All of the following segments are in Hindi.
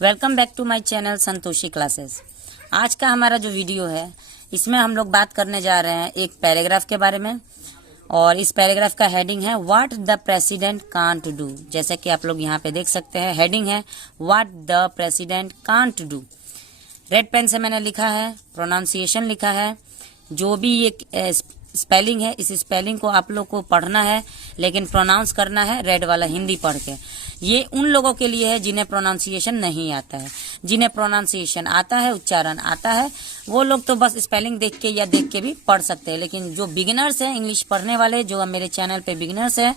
Welcome back to my channel Santoshi classes. आज का हमारा जो वीडियो है इसमें हम लोग बात करने जा रहे हैं एक पैराग्राफ के बारे में। और इस पैराग्राफ का हेडिंग है what the president can't do. जैसे कि आप लोग यहाँ पे देख सकते हैं, हेडिंग है what the president can't do. Red pen से मैंने लिखा है, प्रोनाउंसिएशन लिखा है। जो भी ये स्पेलिंग है, इस स्पेलिंग को आप लोग को पढ़ना है, लेकिन प्रोनाउंस करना है रेड वाला हिंदी पढ़ के। ये उन लोगों के लिए है जिन्हें प्रोनाउंसिएशन नहीं आता है। जिन्हें प्रोनाउंसिएशन आता है, उच्चारण आता है, वो लोग तो बस स्पेलिंग देख के या देख के भी पढ़ सकते हैं। लेकिन जो बिगिनर्स हैं, इंग्लिश पढ़ने वाले, जो मेरे चैनल पे बिगिनर्स हैं,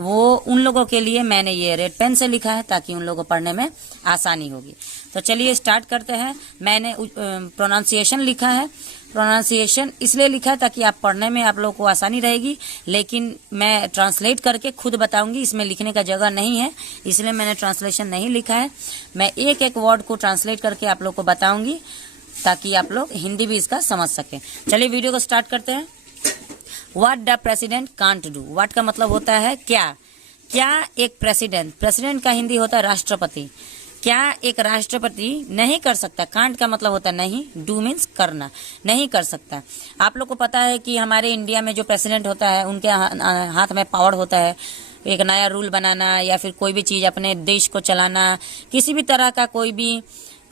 वो उन लोगों के लिए मैंने ये रेड पेन से लिखा है ताकि उन लोगों को पढ़ने में आसानी होगी। तो चलिए स्टार्ट करते हैं। मैंने प्रोनाउंसिएशन लिखा है। प्रोनाउंसिएशन इसलिए लिखा है ताकि आप पढ़ने में आप लोगों को आसानी रहेगी, लेकिन मैं ट्रांसलेट करके खुद बताऊंगी। इसमें लिखने का जगह नहीं है, इसलिए मैंने ट्रांसलेशन नहीं लिखा है। मैं एक एक वर्ड को ट्रांसलेट करके आप लोग को बताऊंगी ताकि आप लोग हिंदी भी इसका समझ सकें। चलिए वीडियो को स्टार्ट करते हैं। What the president can't do. What का मतलब होता है क्या। क्या एक प्रेसिडेंट का हिंदी होता है राष्ट्रपति। क्या एक राष्ट्रपति नहीं कर सकता। कांट का मतलब होता है नहीं, डू मीन्स करना, नहीं कर सकता। आप लोग को पता है कि हमारे इंडिया में जो प्रेसिडेंट होता है उनके हाथ में पावर होता है एक नया रूल बनाना या फिर कोई भी चीज़ अपने देश को चलाना, किसी भी तरह का कोई भी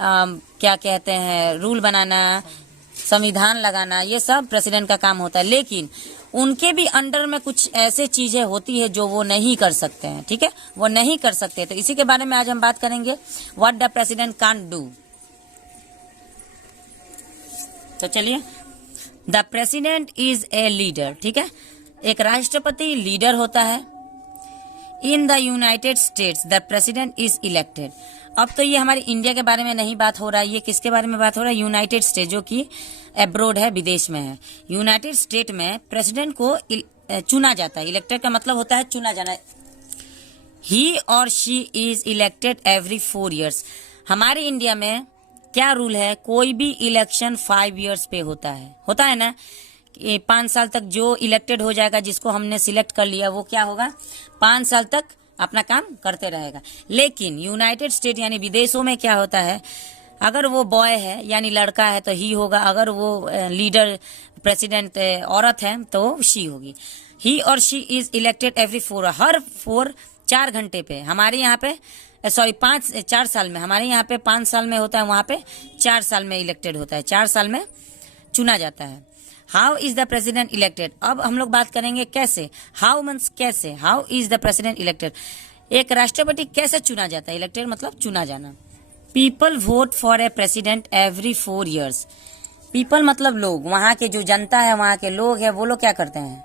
क्या कहते हैं रूल बनाना, संविधान लगाना, ये सब प्रेसिडेंट का काम होता है। लेकिन उनके भी अंडर में कुछ ऐसे चीजें होती है जो वो नहीं कर सकते हैं। ठीक है, वो नहीं कर सकते। तो इसी के बारे में आज हम बात करेंगे, what the president can't do. तो चलिए, the president is a leader. ठीक है, एक राष्ट्रपति लीडर होता है। In the United states the president is elected. अब तो ये हमारे इंडिया के बारे में नहीं बात हो रहा है, ये किसके बारे में बात हो रहा है, यूनाइटेड स्टेट, जो कि एब्रोड है, विदेश में है। यूनाइटेड स्टेट में प्रेसिडेंट को चुना जाता है। इलेक्टेड का मतलब होता है चुना जाना। ही और she is elected every 4 years। हमारे इंडिया में क्या रूल है, कोई भी इलेक्शन 5 years पे होता है ना। 5 साल तक जो इलेक्टेड हो जाएगा, जिसको हमने सिलेक्ट कर लिया, वो क्या होगा, 5 साल तक अपना काम करते रहेगा। लेकिन यूनाइटेड स्टेट यानी विदेशों में क्या होता है, अगर वो बॉय है यानी लड़का है तो ही होगा, अगर वो लीडर प्रेसिडेंट औरत है तो शी होगी। ही और शी इज इलेक्टेड एवरी 4 घंटे पे। हमारे यहाँ पे 4 साल में, हमारे यहाँ पे 5 साल में होता है, वहां पे 4 साल में इलेक्टेड होता है, 4 साल में चुना जाता है। How is the president elected. अब हम लोग बात करेंगे कैसे। हाउ मीन्स कैसे, how is the president elected. एक राष्ट्रपति कैसे चुना जाता है, इलेक्टेड मतलब चुना जाना। People vote for a president every 4 years। People मतलब लोग, वहां के जो जनता है, वहां के लोग है, वो लोग क्या करते हैं,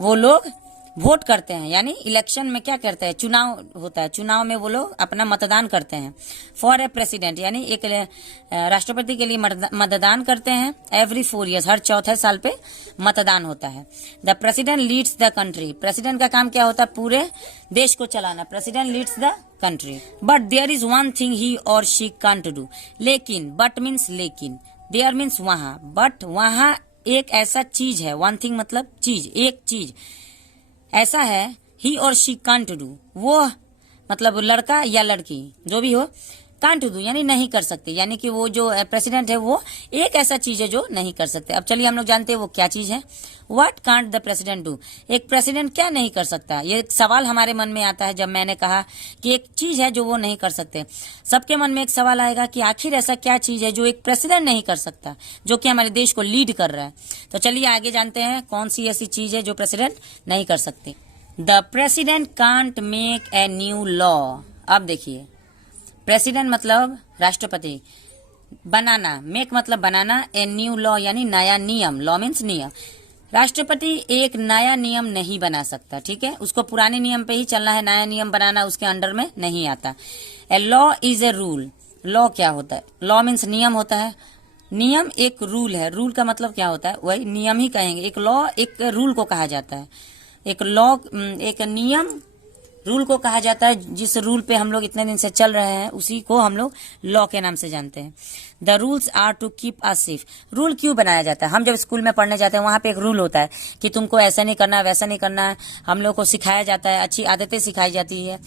वो लोग वोट करते हैं। यानी इलेक्शन में क्या करते हैं, चुनाव होता है, चुनाव में वो लोग अपना मतदान करते हैं। फॉर ए प्रेसिडेंट यानी एक राष्ट्रपति के लिए मतदान करते हैं। एवरी 4 years, हर 4थे साल पे मतदान होता है। The president leads the country. President का काम क्या होता है, पूरे देश को चलाना। President leads the country. But there is one thing he और शी कांट डू। लेकिन, बट मीन्स लेकिन, देयर मीन्स वहां, बट वहां एक ऐसा चीज है, वन थिंग मतलब चीज, एक चीज ऐसा है, ही और शी कांट डू, वो मतलब लड़का या लड़की जो भी हो, कांट डू यानी नहीं कर सकते। यानी कि वो जो प्रेसिडेंट है वो एक ऐसा चीज है जो नहीं कर सकते। अब चलिए हम लोग जानते हैं वो क्या चीज है। What can't the president do. एक प्रेसिडेंट क्या नहीं कर सकता, ये सवाल हमारे मन में आता है जब मैंने कहा कि एक चीज है जो वो नहीं कर सकते। सबके मन में एक सवाल आएगा कि आखिर ऐसा क्या चीज है जो एक प्रेसिडेंट नहीं कर सकता, जो कि हमारे देश को लीड कर रहा है। तो चलिए आगे जानते हैं कौन सी ऐसी चीज है जो प्रेसिडेंट नहीं कर सकते। The president can't make a new law. अब देखिए, प्रेसिडेंट मतलब राष्ट्रपति, बनाना, मेक मतलब बनाना, ए न्यू लॉ यानी नया नियम, लॉ मीन्स नियम। राष्ट्रपति एक नया नियम नहीं बना सकता। ठीक है, उसको पुराने नियम पे ही चलना है, नया नियम बनाना उसके अंडर में नहीं आता। A law is a rule. Law क्या होता है, लॉ मीन्स नियम होता है। नियम एक रूल है। रूल का मतलब क्या होता है, वही नियम ही कहेंगे। एक लॉ एक रूल को कहा जाता है। एक लॉ एक नियम रूल को कहा जाता है। जिस रूल पे हम लोग इतने दिन से चल रहे हैं उसी को हम लोग लॉ के नाम से जानते हैं। The rules are to keep us safe. Rule क्यों बनाया जाता है, हम जब स्कूल में पढ़ने जाते हैं वहां पे एक रूल होता है कि तुमको ऐसा नहीं करना, वैसा नहीं करना। हम लोग को सिखाया जाता है, अच्छी आदतें सिखाई जाती है।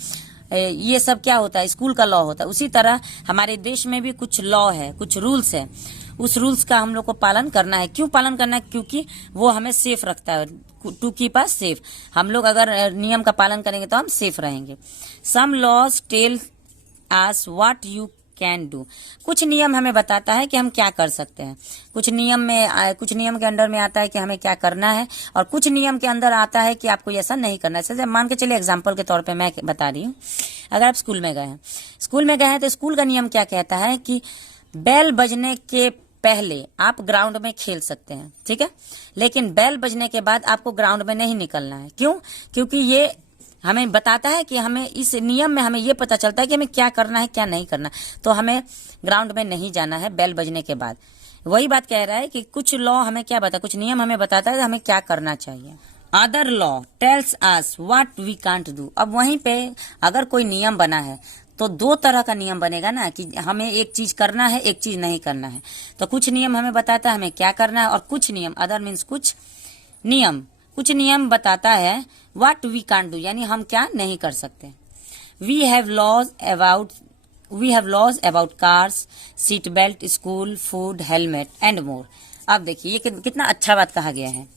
ये सब क्या होता है, स्कूल का लॉ होता है। उसी तरह हमारे देश में भी कुछ लॉ है, कुछ रूल्स है। उस रूल्स का हम लोग को पालन करना है। क्यों पालन करना है? क्योंकि वो हमें सेफ रखता है, टू कीप अस सेफ। हम लोग अगर नियम का पालन करेंगे तो हम सेफ रहेंगे। Some laws tell us what you can do. कुछ नियम हमें बताता है कि हम क्या कर सकते हैं। कुछ नियम के अंडर में आता है कि हमें क्या करना है, और कुछ नियम के अंदर आता है कि आपको ऐसा नहीं करना है। जैसे मान के चलिए, एग्जाम्पल के तौर पे मैं बता रही हूँ। अगर आप स्कूल में गए हैं तो स्कूल का नियम क्या कहता है कि बेल बजने के पहले आप ग्राउंड में खेल सकते हैं, ठीक है, लेकिन बेल बजने के बाद आपको ग्राउंड में नहीं निकलना है। क्यों? क्योंकि ये हमें बताता है कि हमें इस नियम में हमें ये पता चलता है कि हमें क्या करना है, क्या नहीं करना। तो हमें ग्राउंड में नहीं जाना है बेल बजने के बाद। वही बात कह रहा है कि कुछ लॉ हमें क्या बता, कुछ नियम हमें बताता है हमें क्या करना चाहिए। Other law tells us what we can't do. अब वहीं पे अगर कोई नियम बना है तो दो तरह का नियम बनेगा ना, कि हमें एक चीज करना है, एक चीज नहीं करना है। तो कुछ नियम हमें बताता है हमें क्या करना है, और कुछ नियम, अदर मीन्स कुछ नियम बताता है व्हाट वी कांट डू, यानी हम क्या नहीं कर सकते। We have laws about cars, seat belt, school, food, helmet and more. अब देखिए ये कितना अच्छा बात कहा गया है।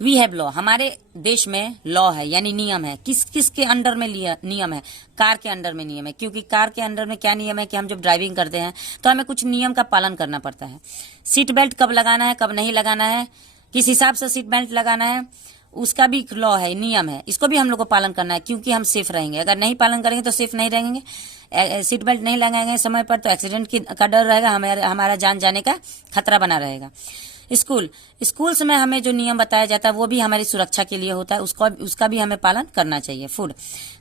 वी हैव लॉ, हमारे देश में लॉ है, यानी नियम है। किस के अंडर में नियम है? कार के अंडर में नियम है। क्योंकि कार के अंडर में क्या नियम है कि हम जब ड्राइविंग करते हैं तो हमें कुछ नियम का पालन करना पड़ता है। सीट बेल्ट कब लगाना है, कब नहीं लगाना है, किस हिसाब से सीट बेल्ट लगाना है, उसका भी लॉ है, नियम है। इसको भी हम लोग को पालन करना है, क्योंकि हम सेफ रहेंगे। अगर नहीं पालन करेंगे तो सेफ नहीं रहेंगे। सीट बेल्ट नहीं लगाएंगे समय पर तो एक्सीडेंट का डर रहेगा, हमारा जान जाने का खतरा बना रहेगा। स्कूल्स में हमें जो नियम बताया जाता है वो भी हमारी सुरक्षा के लिए होता है, उसका भी हमें पालन करना चाहिए। फूड,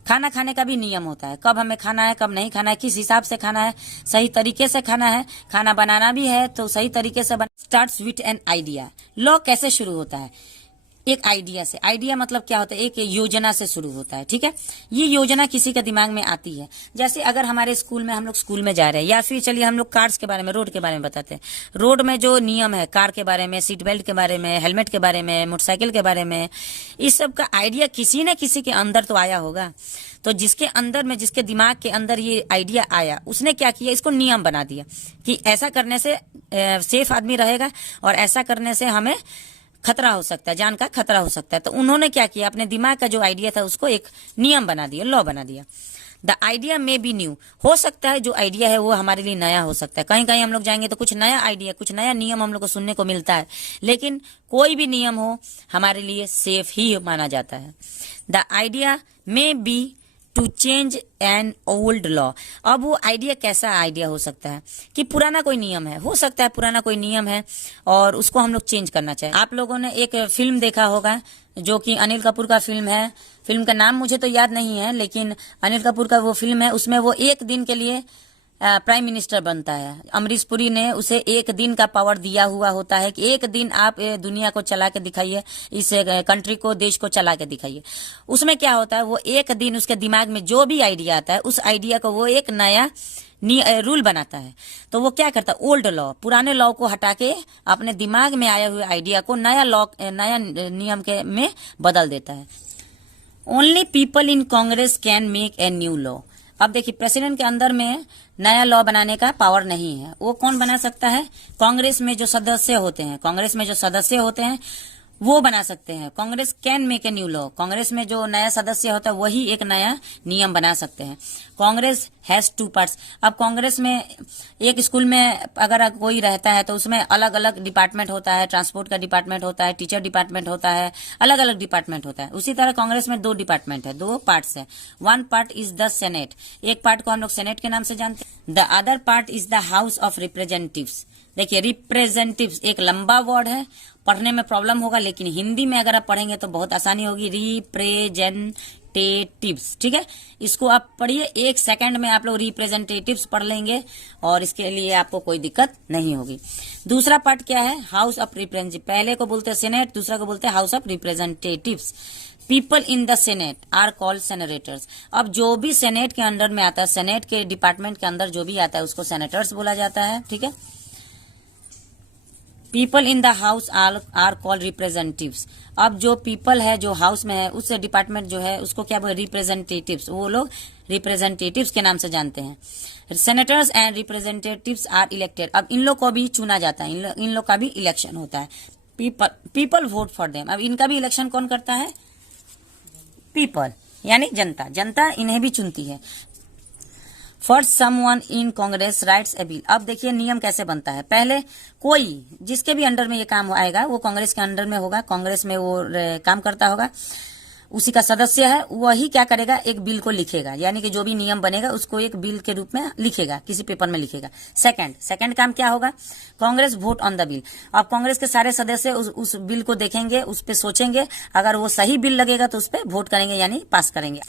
खाना खाने का भी नियम होता है, कब हमें खाना है, कब नहीं खाना है, किस हिसाब से खाना है, सही तरीके से खाना है। खाना बनाना भी है तो सही तरीके से starts with an idea. Law कैसे शुरू होता है? एक आइडिया से। आइडिया मतलब क्या होता है? एक योजना से शुरू होता है, ठीक है। ये योजना किसी के दिमाग में आती है। जैसे अगर हमारे स्कूल में, हम लोग स्कूल में जा रहे हैं, या फिर चलिए हम लोग कार्स के बारे में, रोड के बारे में बताते हैं। रोड में जो नियम है, कार के बारे में, सीट बेल्ट के बारे में, हेलमेट के बारे में, मोटरसाइकिल के बारे में, इस सब का आइडिया किसी न किसी के अंदर तो आया होगा। तो जिसके अंदर में, जिसके दिमाग के अंदर ये आइडिया आया, उसने क्या किया, इसको नियम बना दिया कि ऐसा करने से सेफ आदमी रहेगा, और ऐसा करने से हमें खतरा हो सकता है, जान का खतरा हो सकता है। तो उन्होंने क्या किया, अपने दिमाग का जो आइडिया था उसको एक नियम बना दिया, लॉ बना दिया। The idea may B new, हो सकता है जो आइडिया है वो हमारे लिए नया हो सकता है। कहीं कहीं हम लोग जाएंगे तो कुछ नया आइडिया, कुछ नया नियम हम लोग को सुनने को मिलता है, लेकिन कोई भी नियम हो हमारे लिए सेफ ही माना जाता है। The idea may be to change an old law. अब वो आइडिया कैसा आइडिया हो सकता है कि पुराना कोई नियम है, हो सकता है पुराना कोई नियम है और उसको हम लोग चेंज करना चाहें। आप लोगों ने एक फिल्म देखा होगा जो कि अनिल कपूर का फिल्म है। फिल्म का नाम मुझे तो याद नहीं है, लेकिन अनिल कपूर का वो फिल्म है, उसमें वो एक दिन के लिए प्राइम मिनिस्टर बनता है। अमरीश पुरी ने उसे एक दिन का पावर दिया हुआ होता है कि एक दिन आप दुनिया को चला के दिखाइए, इस कंट्री को, देश को चला के दिखाइए। उसमें क्या होता है, वो एक दिन उसके दिमाग में जो भी आइडिया आता है उस आइडिया को वो एक नया रूल बनाता है। तो वो क्या करता है, ओल्ड लॉ, पुराने लॉ को हटा के अपने दिमाग में आए हुए आइडिया को नया लॉ, नया नियम के में बदल देता है। Only people in Congress can make a new law. अब देखिए, प्रेसिडेंट के अंदर में नया लॉ बनाने का पावर नहीं है। वो कौन बना सकता है? कांग्रेस में जो सदस्य होते हैं वो बना सकते हैं। Congress can make a new law, Congress में जो नया सदस्य होता है वही एक नया नियम बना सकते हैं। Congress has two parts. अब कांग्रेस में एक स्कूल में अगर कोई रहता है तो उसमें अलग अलग डिपार्टमेंट होता है, ट्रांसपोर्ट का डिपार्टमेंट होता है, टीचर डिपार्टमेंट होता है, अलग अलग डिपार्टमेंट होता है। उसी तरह कांग्रेस में 2 डिपार्टमेंट है, 2 पार्ट्स है। One part is the senate, एक पार्ट को हम लोग सेनेट के नाम से जानते हैं। The other part is the house of representatives. देखिए, रिप्रेजेंटेटिव्स एक लंबा वर्ड है, पढ़ने में प्रॉब्लम होगा, लेकिन हिंदी में अगर आप पढ़ेंगे तो बहुत आसानी होगी। रिप्रेजेंटेटिव्स, ठीक है, इसको आप पढ़िए, 1 सेकंड में आप लोग रिप्रेजेंटेटिव्स पढ़ लेंगे और इसके लिए आपको कोई दिक्कत नहीं होगी। दूसरा पार्ट क्या है, हाउस ऑफ रिप्रेजेंटेटिव। पहले को बोलते हैं सेनेट, दूसरा को बोलते हैं House of Representatives. People in the Senate are called senators. अब जो भी सेनेट के अंडर में आता है, सेनेट के डिपार्टमेंट के अंदर जो भी आता है उसको सेनेटर्स बोला जाता है, ठीक है। People in the house are called representatives. अब जो पीपल है जो हाउस में है उस डिपार्टमेंट जो है उसको क्या बोले, रिप्रेजेंटेटिव्स। वो लोग रिप्रेजेंटेटिव्स के नाम से जानते हैं। Senators and representatives are elected. अब इन लोग को भी चुना जाता है, इन लोग का भी इलेक्शन होता है। People vote for them. अब इनका भी इलेक्शन कौन करता है, पीपल यानी जनता। जनता इन्हें भी चुनती है। First someone in Congress writes a bill. अब देखिए नियम कैसे बनता है। पहले कोई जिसके भी अंडर में ये काम आएगा वो कांग्रेस के अंडर में होगा, कांग्रेस में वो काम करता होगा, उसी का सदस्य है, वही क्या करेगा, एक बिल को लिखेगा, यानी कि जो भी नियम बनेगा उसको एक बिल के रूप में लिखेगा, किसी पेपर में लिखेगा। सेकंड काम क्या होगा, Congress vote on the bill. अब कांग्रेस के सारे सदस्य उस बिल को देखेंगे, उस पर सोचेंगे, अगर वो सही बिल लगेगा तो उस पर वोट करेंगे यानी पास करेंगे।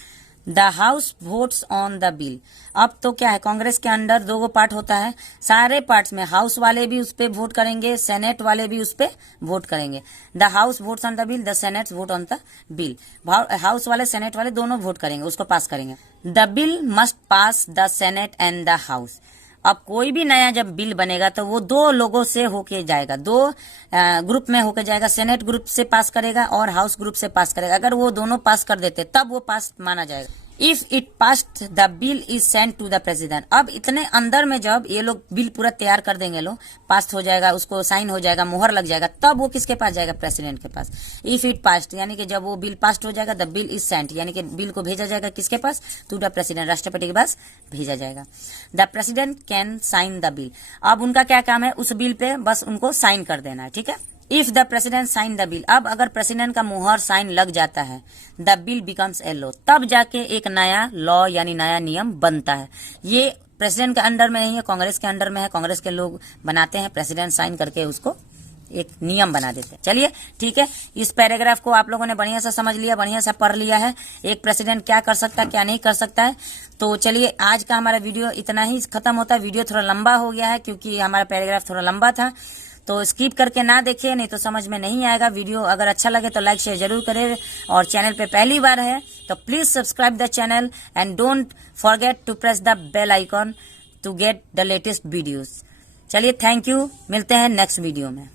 The house votes on the bill. अब तो क्या है, कांग्रेस के अंडर दो पार्ट होता है, सारे पार्ट्स में हाउस वाले भी उस पर वोट करेंगे, सेनेट वाले भी उस पर वोट करेंगे। The house votes on the bill, the senate vote on the bill. House वाले सेनेट वाले दोनों वोट करेंगे, उसको पास करेंगे। The bill must pass the senate and the house. अब कोई भी नया जब बिल बनेगा तो वो दो लोगों से होके जाएगा, दो ग्रुप में होके जाएगा, सेनेट ग्रुप से पास करेगा और हाउस ग्रुप से पास करेगा। अगर वो दोनों पास कर देते तब वो पास माना जाएगा। If it passed the bill is sent to the president. अब इतने अंदर में जब ये लोग बिल पूरा तैयार कर देंगे, लोग पास हो जाएगा, उसको साइन हो जाएगा, मोहर लग जाएगा, तब वो किसके पास जाएगा, प्रेसिडेंट के पास। इफ इट पास्ड यानी कि जब वो बिल पास हो जाएगा, द बिल इज सेंट यानी कि बिल को भेजा जाएगा किसके पास, टू द प्रेसिडेंट, राष्ट्रपति के पास भेजा जाएगा। The president can sign the bill. अब उनका क्या काम है, उस बिल पे बस उनको साइन कर देना है, ठीक है। If the president sign the bill. अब अगर प्रेसिडेंट का मुहर साइन लग जाता है, the bill becomes a law, तब जाके एक नया लॉ यानी नया नियम बनता है। ये प्रेसिडेंट के अंडर में नहीं है, कांग्रेस के अंडर में है, कांग्रेस के लोग बनाते हैं, प्रेसिडेंट साइन करके उसको एक नियम बना देते हैं। चलिए ठीक है, इस पैराग्राफ को आप लोगों ने बढ़िया से समझ लिया, बढ़िया से पढ़ लिया है, एक प्रेसिडेंट क्या कर सकता है क्या नहीं कर सकता है। तो चलिए आज का हमारा वीडियो इतना ही खत्म होता है। वीडियो थोड़ा लंबा हो गया है क्योंकि हमारा पैराग्राफ थोड़ा लंबा था, तो स्किप करके ना देखिए, नहीं तो समझ में नहीं आएगा। वीडियो अगर अच्छा लगे तो लाइक शेयर जरूर करें, और चैनल पे पहली बार है तो please subscribe the channel and don't forget to press the bell icon to get the latest videos. चलिए थैंक यू, मिलते हैं नेक्स्ट वीडियो में।